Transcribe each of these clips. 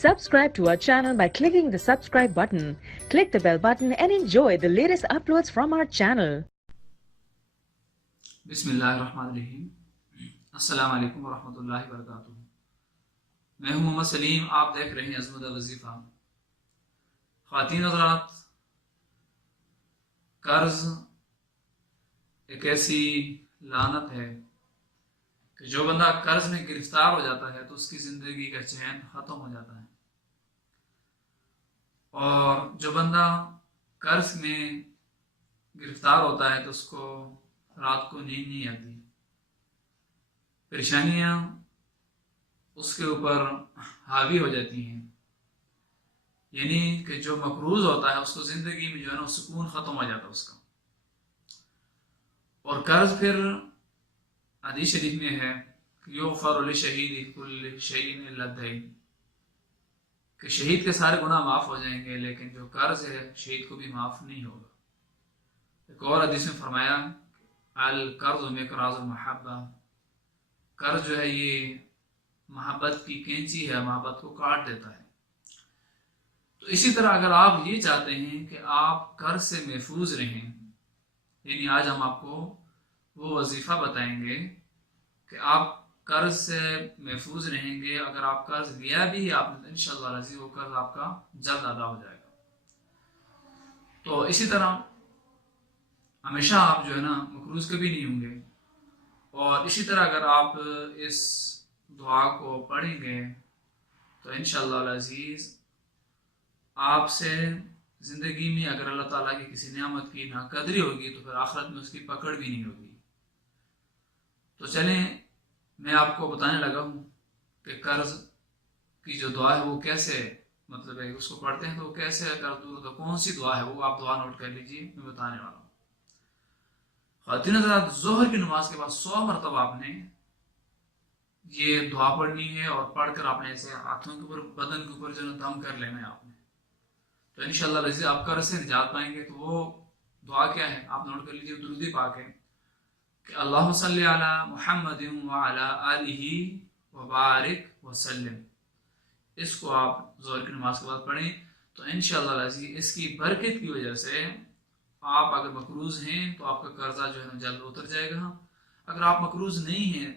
Subscribe to our channel by clicking the subscribe button. Click the bell button and enjoy the latest uploads from our channel. बिस्मिल्लाहिर्रहमानिर्रहीम। अस्सलाम वालेकुम वरहमतुल्लाहि वबरकातुहू। मैं हूं मोहम्मद सलीम, आप देख रहे हैं अज़मुदा वजीफ़ा। ख़वातीन हज़रात, कर्ज़ एक ऐसी लानत है कि जो बंदा कर्ज़ में गिरफ्तार हो जाता है तो उसकी ज़िंदगी का चैन ख़त्म हो जाता है, और जो बंदा कर्ज़ में गिरफ्तार होता है तो उसको रात को नींद नहीं आती, परेशानियां उसके ऊपर हावी हो जाती हैं। यानी कि जो मकरूज होता है उसको ज़िंदगी में जो है ना सुकून ख़त्म हो जाता है उसका। और कर्ज फिर हदीस शरीफ में है कि युग़फ़रु लिशहीदी कुल्लि शैइन इल्ला दयन, कि शहीद के सारे गुनाह माफ़ हो जाएंगे लेकिन जो कर्ज है शहीद को भी माफ़ नहीं होगा। एक और हदीस में फरमाया अल कर्ज़ मिक़राज़ुल महब्बा, कर्ज जो है ये मोहब्बत की कैंची है, मोहब्बत को काट देता है। तो इसी तरह अगर आप ये चाहते हैं कि आप कर्ज से महफूज रहें, यानी आज हम आपको वो वजीफ़ा बताएंगे कि आप कर्ज से महफूज रहेंगे। अगर आप कर्ज लिया भी आपने तो इंशाअल्लाह अज़ीज़ वो कर्ज आपका जल्द अदा हो जाएगा। तो इसी तरह हमेशा आप जो है ना मकरूज कभी नहीं होंगे। और इसी तरह अगर आप इस दुआ को पढ़ेंगे तो इंशाअल्लाह अज़ीज़ आपसे ज़िंदगी में अगर अल्लाह ताला की किसी नियामत की नाकदरी होगी तो फिर आखिरत में उसकी पकड़ भी नहीं होगी। तो चलें मैं आपको बताने लगा हूँ कि कर्ज की जो दुआ है वो कैसे मतलब है उसको पढ़ते हैं तो वो कैसे कर दूँ, तो कौन सी दुआ है वो आप दुआ नोट कर लीजिए, मैं बताने वाला हूँ। ख़वातीन हज़रात, ज़ोहर की नमाज के बाद 100 मरतबा आपने ये दुआ पढ़नी है और पढ़कर आपने ऐसे हाथों के ऊपर बदन के ऊपर जो है दम कर लेना है आपने। तो इंशाअल्लाह अज़ीज़ आप कर्ज से निजात पाएंगे। तो वो दुआ क्या है आप नोट कर लीजिए, दुरूद पाक है कि अल्लाहुम्मा सल्ली अला मुहम्मदिन व अला आलिहि व बारिक व सल्लिम। इसको आप ज़ोहर की नमाज के बाद पढ़ें तो इंशाअल्लाह अज़ीज़ इसकी बरकत की वजह से आप अगर मकरूज हैं तो आपका कर्जा जो है जल्द उतर जाएगा। अगर आप मकरूज नहीं हैं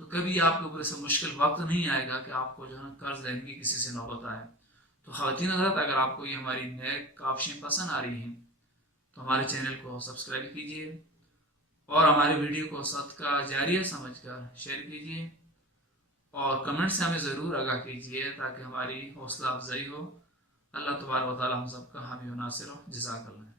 तो कभी आपके ऊपर ऐसा मुश्किल वक्त नहीं आएगा कि आपको जो है कर्ज लेने की किसी से नौबत आए। तो ख़वातीन हज़रात, अगर आपको ये हमारी नए काविशें पसंद आ रही हैं तो हमारे चैनल को सब्सक्राइब कीजिए और हमारी वीडियो को सदका जारिया समझकर शेयर कीजिए और कमेंट से हमें ज़रूर आगाह कीजिए ताकि हमारी हौसला अफजाई हो। अल्लाह तबारक व तआला हम सबका हामी व नासिर हो। जज़ाकल्लाह।